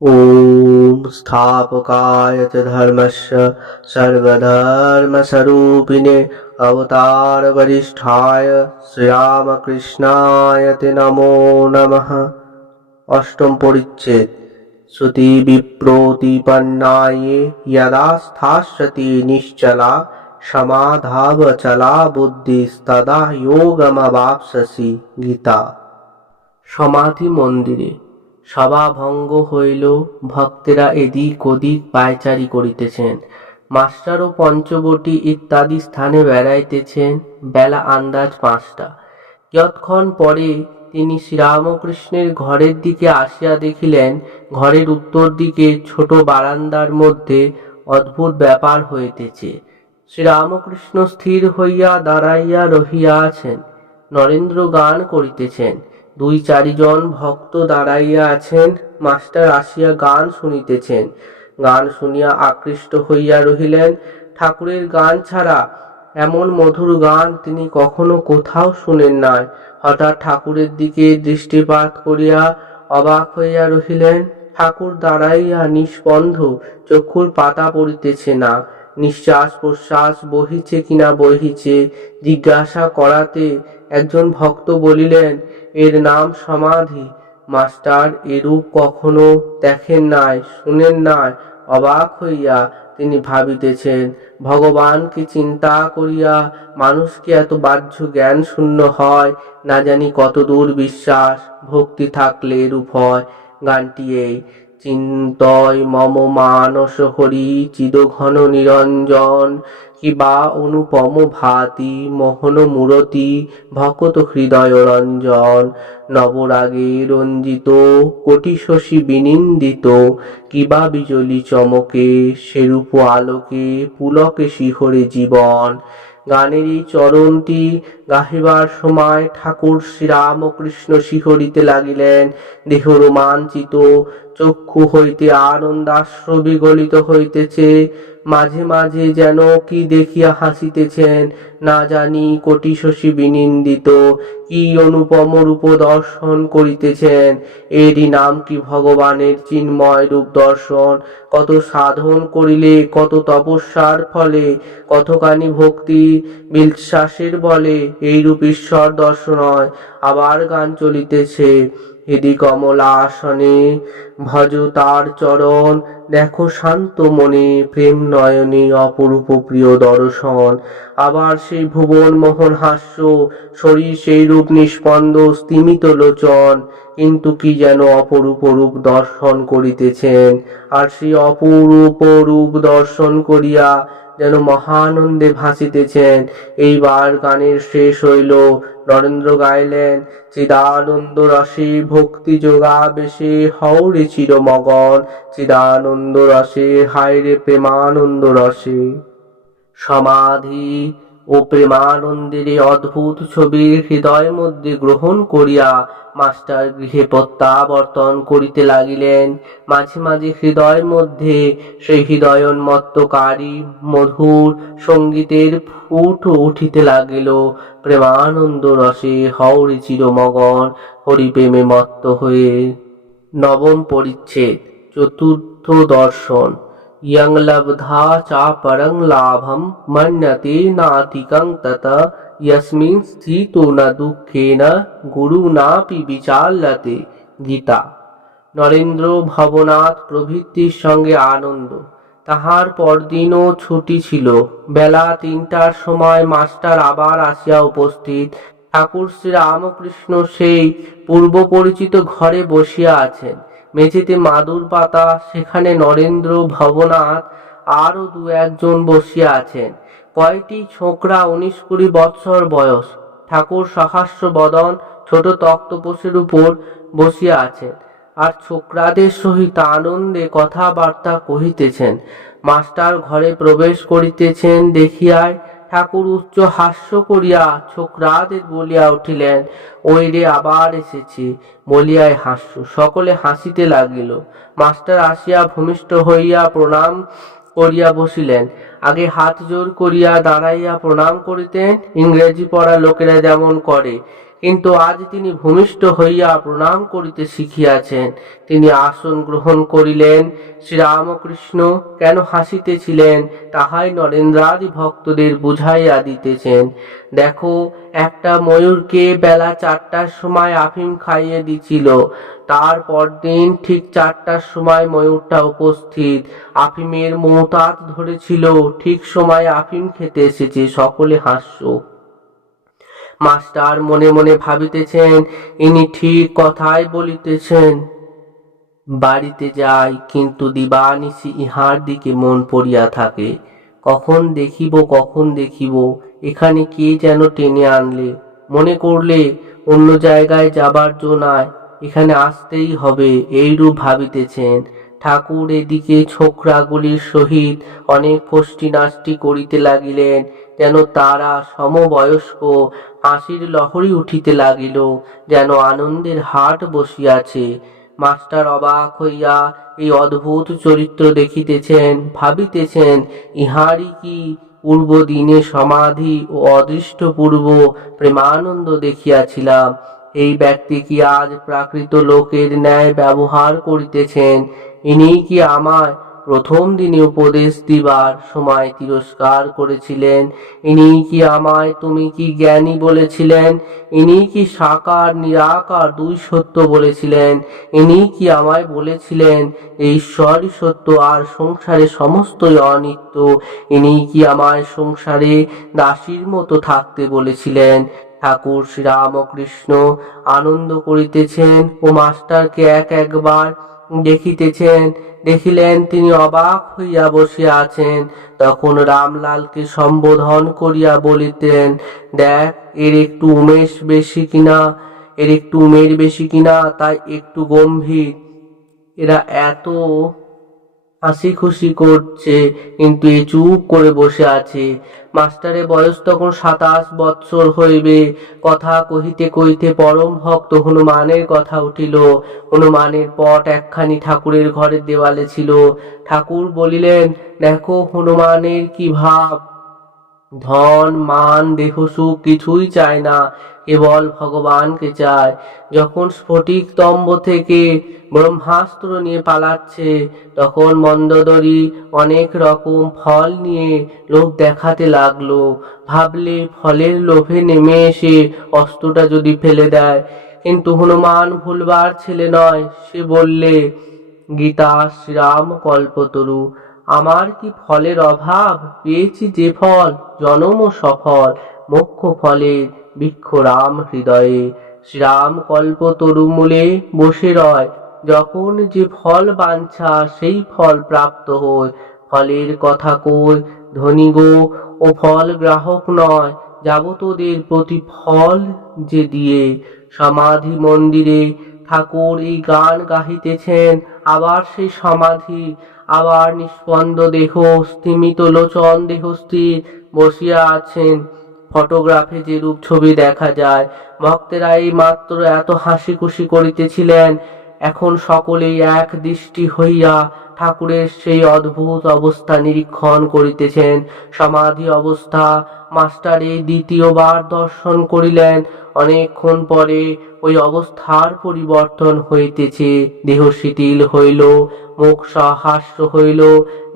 ॐ स्थापकाय च धर्मस्य सर्वधर्मस्वरूपिणे अवतारवरिष्ठाय শ্রীরামকৃষ্ণায় তে নমো নমঃ অষ্টম পরিচ্ছেদ শ্রুতি বিপ্রতিপন্নায়ে यदा स्थास्यति निश्चला সমাধাবচলা বুদ্ধিস্তদা যোগমবাপ্সসি গীতা সমাধি মন্দিরে সভাভঙ্গ হইল, ভক্তেরা এদিক ওদিক পায়চারি করিতেছেন। মাস্টার ও পঞ্চবটি ইত্যাদি স্থানে বেড়াইতেছেন, বেলা আন্দাজ পাঁচটা। যৎক্ষণ পরে তিনি শ্রীরামকৃষ্ণের ঘরের দিকে আসিয়া দেখিলেন, ঘরের উত্তর দিকে ছোট বারান্দার মধ্যে অদ্ভুত ব্যাপার হইতেছে। শ্রীরামকৃষ্ণ স্থির হইয়া দাঁড়াইয়া রহিয়া আছেন নরেন্দ্র গান করিতেছেন। দুই চারিজন ভক্ত দাঁড়াইয়া আছেন, মাস্টার আসিয়া গান শুনিতেছেন। গান শুনিয়া আকৃষ্ট হইয়া রহিলেন, ঠাকুরের গান ছাড়া এমন মধুর গান তিনি কখনো কোথাও শুনেন নাই। হঠাৎ ঠাকুরের দিকে দৃষ্টিপাত করিয়া অবাক হইয়া রহিলেন, ঠাকুর দাঁড়াইয়া নিষ্পন্ধ চক্ষুর পাতা পড়িতেছে না। নিঃশ্বাস প্রশ্বাস বহিছে কিনা বহিছে, জিজ্ঞাসা করাতে একজন ভক্ত বলিলেন এর নাম সমাধি। মাস্টার এরূপ কখনো দেখেন নাই, শুনেন নাই, অবাক হইয়া তিনি ভাবিতেছেন ভগবানকে চিন্তা করিয়া মানুষ কি এত বাহ্য জ্ঞান শূন্য হয়? না জানি কত দূর বিশ্বাস, ভক্তি থাকলে এরূপ হয়। গানটি এই, চিন্তয় মম মানস হরি, চিদঘন নিরঞ্জন কিবা অনুপম ভাতি, মোহন মূরতি, ভকত হৃদয় রঞ্জন, নবরাগে রঞ্জিত কোটি শশী বিনিন্দিত কিবা বিজলি চমকে, সেরূপ আলোকে, পুলকে শিহরে জীবন। গানের এই চরণটি গাহিবার সময় ঠাকুর শ্রীরামকৃষ্ণ শিহরিতে লাগিলেন। দেহ রোমাঞ্চিত চক্ষু হইতে আনন্দাশ্র বিগলিত হইতেছে। মাঝে মাঝে যেন কি দেখিয়া হাসিতেছেন, না জানি কোটি শশী বিনিন্দিত কি অনুপম রূপ দর্শন করিতেছেন। এরই নাম কি ভগবানের চিন্ময় রূপ দর্শন? কত সাধন করিলে, কত তপস্যার ফলে, কতখানি ভক্তি বিশ্বাসের বলে, এইরূপ ঈশ্বর দর্শন হয়, আবার গান চলিতেছে। হৃদি কমলা আসনে ভজ তার চরণ, দেখো শান্ত মনে প্রেম নয়নে, অপরূপ প্রিয় দর্শন। আবার সেই ভুবন মোহন হাস্য, শরীর সেই রূপ নিষ্পন্দ, স্তিমিত লোচন, কিন্তু কি যেন অপরূপ রূপ দর্শন করিতেছেন। আর সেই অপরূপ রূপ দর্শন করিয়া যেন মহানন্দে ভাসিতেছেন। এইবার গানের শেষ হইল। নরেন্দ্র গাইলেন, চিদানন্দ রাশি ভক্তি যোগা বেশে হৌরে চিরমগন। চিদানন্দ রসে হায়রে প্রেমানন্দ রসে। সমাধি ও প্রেমানন্দের অদ্ভুত ছবির হৃদয় মধ্যে গ্রহণ করিয়া মাস্টার গৃহে প্রত্যাবর্তন করিতে লাগিলেন। মাঝে মাঝে হৃদয় মধ্যে সেই হৃদয়োন্মত্তকারী মধুর সঙ্গীতের ফুট উঠিতে লাগিল। প্রেমানন্দ রসে হৌরে চিরমগন হরিপ্রেমে মত্ত হয়ে। নবম পরিচ্ছেদ, চতুর্থ দর্শন। यं लब्धा च परं लाभं मन्यते नाधिकं तत यस्मिन् स्थितो न দুঃখেন গুরুনাপি বিচাল্যতে গীতা নরেন্দ্র ভবনাথ প্রভৃতির সঙ্গে আনন্দ তাহার পরদিনও ছুটি ছিল বেলা তিনটার সময় মাস্টার আবার আসিয়া উপস্থিত ঠাকুর শ্রী রামকৃষ্ণ সেই পূর্ব পরিচিত ঘরে বসিয়া আছেন মেঝেতে মাদুর পাতা, সেখানে নরেন্দ্র ভবনাথ আরও দু একজন বসিয়া আছেন। কয়টি ছোকরা উনিশ কুড়ি বৎসর বয়স? ঠাকুর সহাস্য বদন, ছোট তক্তপোষের উপর বসিয়া আছেন। আর ছোকরাদের সহিত আনন্দে কথাবার্তা কহিতেছেন। মাস্টার ঘরে প্রবেশ করিতেছেন দেখিয়ায় ঠাকুর উচ্চ হাস্য করিয়া ছোকরাদের বলিয়া উঠিলেন ওই রে আবার এসেছি। বলিয়াই হাস্য, সকলে হাসিতে লাগিল। মাস্টার আসিয়া ভূমিষ্ঠ হইয়া প্রণাম করিয়া বসিলেন। আগে হাত জোর করিয়া দাঁড়াইয়া প্রণাম করিতেন, ইংরেজি পড়া লোকেরা যেমন করে। কিন্তু আজ তিনি ভূমিষ্ঠ হইয়া প্রণাম করিতে শিখিয়াছেন। তিনি আসন গ্রহণ করিলেন। শ্রীরামকৃষ্ণ কেন হাসিতেছিলেন, তাহাই নরেন্দ্রাদি ভক্তদের বুঝাইয়া দিতেছেন। দেখো, একটা ময়ূরকে বেলা চারটার সময় আফিম খাইয়ে দিছিল। তার পরদিন ঠিক চারটার সময় ময়ূরটা উপস্থিত। আফিমের মৌতাত ধরেছিল, ঠিক সময় আফিম খেতে এসেছে, সকলে হাস্য। মাস্টার মনে মনে ভাবিতেছেন, ইনি ঠিক কথাই বলিতেছেন। বাড়িতে যাই, কিন্তু দিবানিশি ইহার দিকে মন পড়িয়া থাকে। কখন দেখিব কখন দেখিব, এখানে কে যেন টেনে আনলে। মনে করলে, অন্য জায়গায় যাবার জো এখানে আসতেই হবে, এইরূপ ভাবিতেছেন। ঠাকুর এদিকে ছোকরাগুলির সহিত অনেক ফষ্টি নাষ্টি করিতে লাগিলেন, যেন তারা সমবয়স্ক হাসির লহরী উঠিতে লাগিল, যেন আনন্দের হাট বসিয়াছে। মাস্টার অবাক হইয়া এই অদ্ভুত চরিত্র দেখিতেছেন, ভাবিতেছেন, ইহারই কি পূর্ব দিনে সমাধি ও অদৃষ্ট পূর্ব প্রেমানন্দ দেখিয়াছিলাম। এই ব্যক্তি কি আজ প্রাকৃত লোকের ন্যায় ব্যবহার করিতেছেন? ইনি কি আমায় প্রথম দিনে উপদেশ দিবার সময় তিরস্কার করেছিলেন? ইনি কি আমায় তুমি কি জ্ঞানী বলেছিলেন? ইনি কি সাকার, নিরাকার, দুই সত্য বলেছিলেন? ইনি কি আমায় বলেছিলেন ঈশ্বরই সত্য আর সংসারে সমস্তই অনিত্য ইনি কি আমায় সংসারে দাসীর মতো থাকতে বলেছিলেন? ঠাকুর শ্রীরামকৃষ্ণ আনন্দ করিতেছেন ও মাস্টারকে এক একবার দেখিতেছেন, দেখিলেন তিনি অবাক হইয়া বসিয়া আছেন। তখন রামলালকে সম্বোধন করিয়া বলিতেন, দেখ, এর একটু উমেশ বেশি কিনা? এর একটু উমের বেশি কিনা? তাই একটু গম্ভীর। এরা এত হাসি খুশি করছে, কিন্তু এ চুপ করে বসে আছে। মাস্টারের বয়স তখন সাতাশ বৎসর হইবে। কথা কহিতে কহিতে পরম ভক্ত হনুমানের কথা উঠিল। হনুমানের পট একখানি ঠাকুরের ঘরের দেওয়ালে ছিল। ঠাকুর বলিলেন, দেখো হনুমানের কি ভাব। ধন, মান, দেহ, সুখ কিছুই চায় না, কেবল ভগবানকে চায়। যখন স্ফটিক স্তম্ভ থেকে ব্রহ্মাস্ত্র নিয়ে পালাচ্ছে, তখন মন্দদরি অনেক রকম ফল নিয়ে লোভ দেখাতে লাগল। ভাবলে ফলের লোভে নেমে এসে অস্ত্রটা যদি ফেলে দেয়। কিন্তু হনুমান ভুলবার ছেলে নয়, সে বললে, গীতা, শ্রীরাম কল্পতরু। আমার কি ফলের অভাব? পেয়েছি যে ফল, জনম সফল। মোক্ষ ফলের বৃক্ষ রাম হৃদয়ে। শ্রীরাম কল্প তরুমূলে বসে রয়। যখন যে ফল বাঞ্ছা, সেই ফল প্রাপ্ত হয় ফলের কথা কই, ধনী গো, ও ফল গ্রাহক নয়। যাবতদের প্রতি ফল যে দিয়ে। সমাধি মন্দিরে ঠাকুর এই গান গাহিতেছেন। আবার সেই সমাধি, আবার নিস্পন্দ দেহ স্তিমিত লোচন দেহস্থির বসিয়া আছেন। ফটোগ্রাফে যে রূপ ছবি দেখা যায়, ভক্তেরা এই মাত্র এত হাসি খুশি করিতেছিলেন এখন সকলেই এক দৃষ্টি হইয়া ঠাকুরের সেই অদ্ভুত অবস্থা নিরীক্ষণ করিতেছেন। সমাধি অবস্থা, মাস্টার এই দ্বিতীয়বার দর্শন করিলেন। অনেকক্ষণ পরে ওই অবস্থার পরিবর্তন হইতেছে। দেহ শিথিল হইল, মুখ সহাস্য হইল,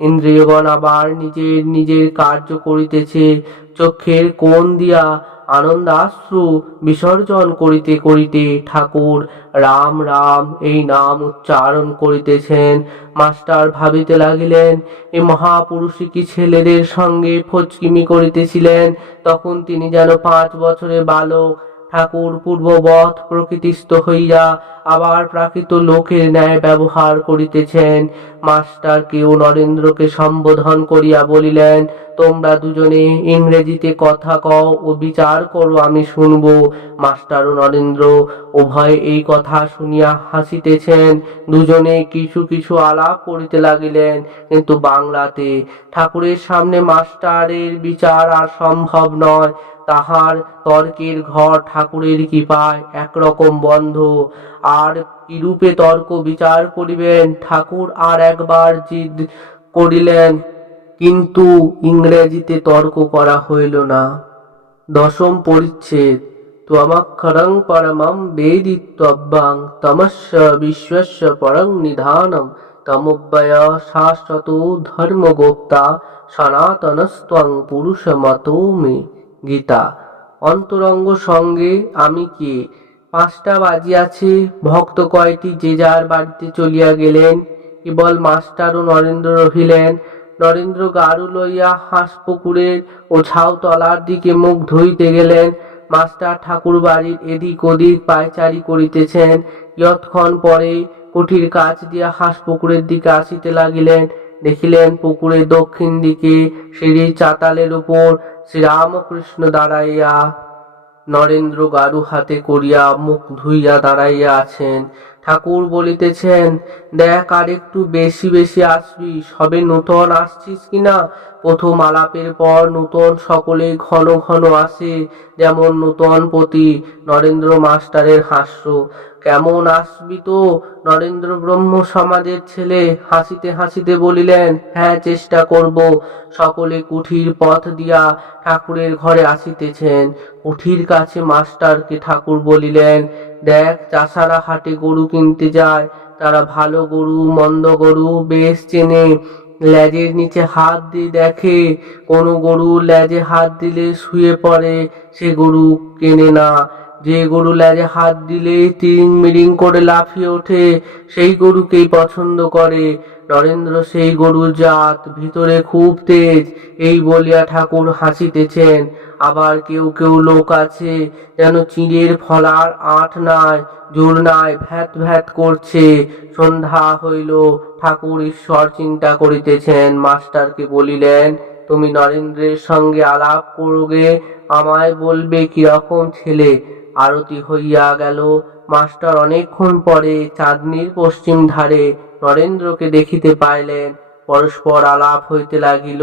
ইন্দ্রিয়গণ আবার নিজের নিজের কার্য করিতেছে। চোখের কোণ দিয়া আনন্দ আশ্রু বিসর্জন করিতে করিতে ঠাকুর রাম রাম এই নাম উচ্চারণ করিতেছেন। মাস্টার ভাবিতে লাগিলেন, এ মহাপুরুষী কি ছেলেদের সঙ্গে ফচকিমি করিতেছিলেন? তখন তিনি যেন পাঁচ বছরে বালক ঠাকুর পূর্ববৎ প্রকৃতিস্থ হইয়া আবার প্রাকৃত লোকের ন্যায় ব্যবহার করিতেছেন। মাস্টারকেও নরেন্দ্রকে সম্বোধন করিয়া বলিলেন, তোমরা দুজনে ইংরেজিতে কথা কও ও বিচার করো, আমি শুনব। মাস্টার ও নরেন্দ্র উভয় এই কথা শুনিয়া হাসিতেছেন। দুজনে কিছু কিছু আলাপ করিতে লাগিলেন, কিন্তু বাংলাতে ঠাকুরের সামনে মাস্টারের বিচার আর সম্ভব নয়। তাহার তর্কের ঘর ঠাকুরের কৃপায় একরকম বন্ধ। আর কিরূপে তর্ক বিচার করিবেন? ঠাকুর আর একবার জিদ করিলেন, কিন্তু ইংরেজিতে তর্ক করা হইল না। দশম পরিচ্ছেদ। তমাক্ষরং পরমম বেদিত্বাং তমস্য বিশ্বস্য পরং নিধানম তমব্যয় শাশ্বত ধর্মগোপ্তা সনাতনস্ত্বং পুরুষমতো মে। গীতা। অন্তরঙ্গ সঙ্গে আমি কে? পাঁচটা বাজিয়াছে, ভক্ত কয়টি? যে যার বাড়িতে চলিয়া গেলেন, কেবল মাস্টার ও নরেন্দ্র রহিলেন। নরেন্দ্র গাড়ু লইয়া হাঁস পুকুরের ও ঝাউ তলার দিকে মুখ ধুইতে গেলেন। মাস্টার ঠাকুর বাড়ির এদিক ওদিক পায়চারি করিতেছেন। যৎক্ষণ পরে কুঠির কাছ দিয়া হাঁস পুকুরের দিকে আসিতে লাগিলেন। দেখিলেন পুকুরের দক্ষিণ দিকে সিঁড়ির চাতালের উপর শ্রীরামকৃষ্ণ দাঁড়াইয়া। নরেন্দ্র গারু হাতে করিয়া মুখ ধুইয়া দাঁড়াইয়া আছেন। ঠাকুর বলিতেছেন, দেখ আর একটু বেশি বেশি আসবি সবে নূতন আসছিস কিনা প্রথম আলাপের পর নূতন সকলে ঘন ঘন আসে, যেমন নূতন পতি, নরেন্দ্র মাস্টারের হাস্য। কেমন আসবি তো? নরেন্দ্র ব্রহ্ম সমাজের ছেলে হাসিতে হাসিতে বলিলেন হ্যাঁ চেষ্টা করব। সকলে কুঠির পথ দিয়া ঠাকুরের ঘরে আসিতেছেন। কুঠির কাছে মাস্টারকে ঠাকুর বলিলেন, দেখ, চাষারা হাটে গরু কিনতে যায়। তারা ভালো গরু, মন্দ গরু বেশ চেনে। লেজের নিচে হাত দিয়ে দেখে। কোনো গরু লেজে হাত দিলে শুয়ে পড়ে। সে গরু কেনে না। যে গরু লেজে হাত দিলে তিরিং মিরিং করে লাফিয়ে ওঠে, সেই গরুকেই পছন্দ করে। নরেন্দ্র সেই গরুর জাত, ভিতরে খুব তেজ, এই বলিয়া ঠাকুর হাসিতেছেন। আবার কেউ কেউ লোক আছে, যেন চিড়ের ফলার আট নাই, জোর নাই, ভ্যাত ভ্যাত করছে। সন্ধ্যা হইল, ঠাকুর ঈশ্বর চিন্তা করিতেছেন। মাস্টারকে বলিলেন, তুমি নরেন্দ্রের সঙ্গে আলাপ করোগে, আমায় বলবে কীরকম ছেলে? আরতি হইয়া গেল। মাস্টার অনেকক্ষণ পরে চাঁদনির পশ্চিম ধারে নরেন্দ্রকে দেখিতে পাইলেন। পরস্পর আলাপ হইতে লাগিল।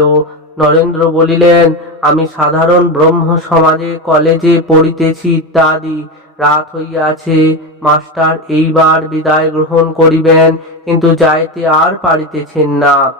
নরেন্দ্র বলিলেন, আমি সাধারণ ব্রহ্ম সমাজে কলেজে পড়িতেছি ইত্যাদি। রাত হইয়াছে। মাস্টার এইবার বিদায় গ্রহণ করিবেন, কিন্তু যাইতে আর পারিতেছেন না।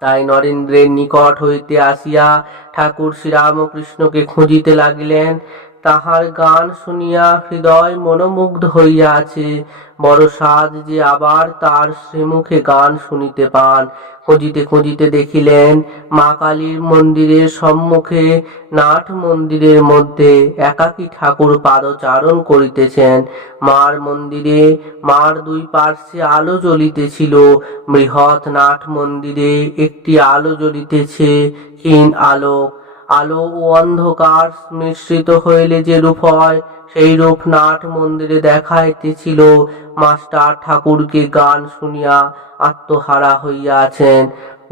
তাই নরেন্দ্রের নিকট হইতে আসিয়া ঠাকুর শ্রীরামকৃষ্ণকে খুঁজিতে লাগিলেন। তাহার গান শুনিয়া হৃদয় মনোমুগ্ধ হইয়া আছে বড় সাজ যে আবার তার শ্রীমুখে গান শুনিতে পান। খুঁজিতে খুঁজিতে দেখিলেন, মা কালীর মন্দিরের সম্মুখে, নাট মন্দিরের মধ্যে একাকী ঠাকুর পাদচারণ করিতেছেন। মার মন্দিরে, মার দুই পার্শ্বে আলো জ্বলিতেছিল। বৃহৎ নাট মন্দিরে একটি আলো জ্বলিতেছে ক্ষীণ আলোক। আলো ও অন্ধকার মিশ্রিত হইলে যে রূপ হয়, সেই রূপ নাট মন্দিরে দেখাইতেছিল মাস্টার ঠাকুরকে গান শুনিয়া আত্মহারা হইয়া আছেন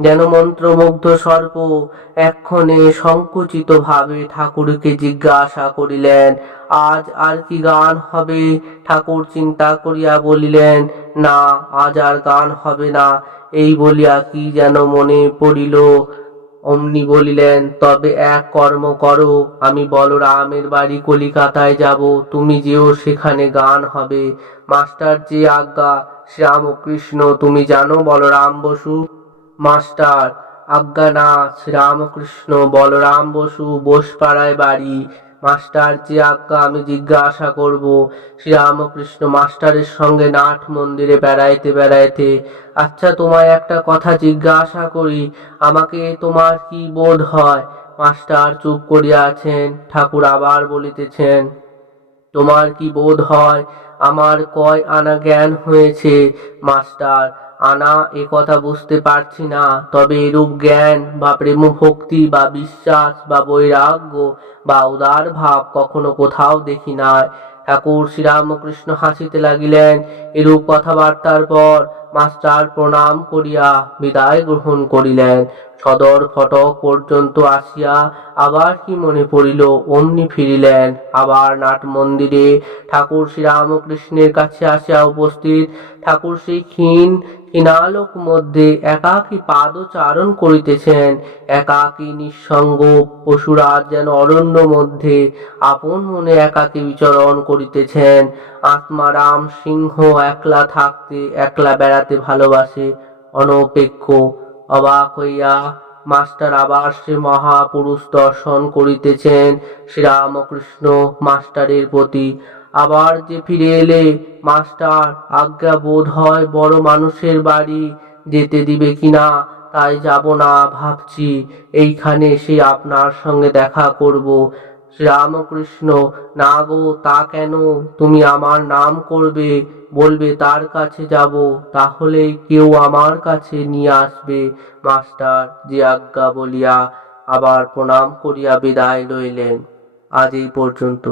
যেন মন্ত্রমুগ্ধ সর্প এক্ষণে সংকুচিত ভাবে ঠাকুরকে জিজ্ঞাসা করিলেন, আজ আর কি গান হবে? ঠাকুর চিন্তা করিয়া বলিলেন, না, আজ আর গান হবে না। এই বলিয়া কি যেন মনে পড়িল। অমনি বলিলেন, তবে এক কর্ম করো, আমি বলরামের বাড়ি কলিকাতায় যাব, তুমি যেও সেখানে গান হবে। মাস্টার, যে আজ্ঞা শ্রীরামকৃষ্ণ তুমি জানো বলরাম বসু? মাস্টার, আজ্ঞা না শ্রীরামকৃষ্ণ বলরাম বসু, বোসপাড়ায় বাড়ি। মাস্টার আজ্ঞা আমি জিজ্ঞাসা করব, শ্রীরামকৃষ্ণ মাস্টারের সঙ্গে নাট মন্দিরে বেড়াইতে বেড়াইতে। আচ্ছা তোমায় একটা কথা জিজ্ঞাসা করি, আমাকে তোমার কি বোধ হয়? মাস্টার চুপ করিয়া আছেন, ঠাকুর আবার বলিতেছেন, তোমার কি বোধ হয়? আমার কয় আনা জ্ঞান হয়েছে, মাস্টার। আনা, এ কথা বুঝতে পারছি না। তবে এরূপ জ্ঞান বা প্রেম ভক্তি বা বিশ্বাস বা বৈরাগ্য বা উদার ভাব কখনো কোথাও দেখি নাই। ঠাকুর শ্রীরামকৃষ্ণ হাসিতে লাগিলেন। এরূপ কথাবার্তার পর মাস্টার প্রণাম করিয়া বিদায় গ্রহণ করিলেন। সদর ফটক পর্যন্ত আসিয়া আবার কি মনে পড়িল, অমনি ফিরিলেন। আবার নাট মন্দিরে ঠাকুর শ্রীরামকৃষ্ণের কাছে আসিয়া উপস্থিত। ঠাকুর শ্রী ক্ষীণ ক্ষীণালোক মধ্যে একাকী পাদচারণ করিতেছেন। একাকী নিঃসঙ্গ পশুরাজ যেন অরণ্য মধ্যে আপন মনে একাকী বিচরণ করিতেছেন। আত্মারাম সিংহ একলা থাকতে, একলা বেড়াতে ভালোবাসে। অনপেক্ষ অবাক হইয়া মাস্টার আবার সে মহাপুরুষ দর্শন করিতেছেন। শ্রীরামকৃষ্ণ মাস্টারের প্রতি আবার যে ফিরে এলে, মাস্টার আজ্ঞা বোধ হয় বড় মানুষের বাড়ি যেতে দিবে কিনা তাই যাব না ভাবছি। এইখানে এসে আপনার সঙ্গে দেখা করব। শ্রীরামকৃষ্ণ, না গো, তা কেন? তুমি আমার নাম করবে। বলবে, তার কাছে যাব তাহলে কেউ আমার কাছে নিয়ে আসবে। মাস্টার যে আজ্ঞা বলিয়া আবার প্রণাম করিয়া বিদায় লইলেন। আজ এই পর্যন্ত।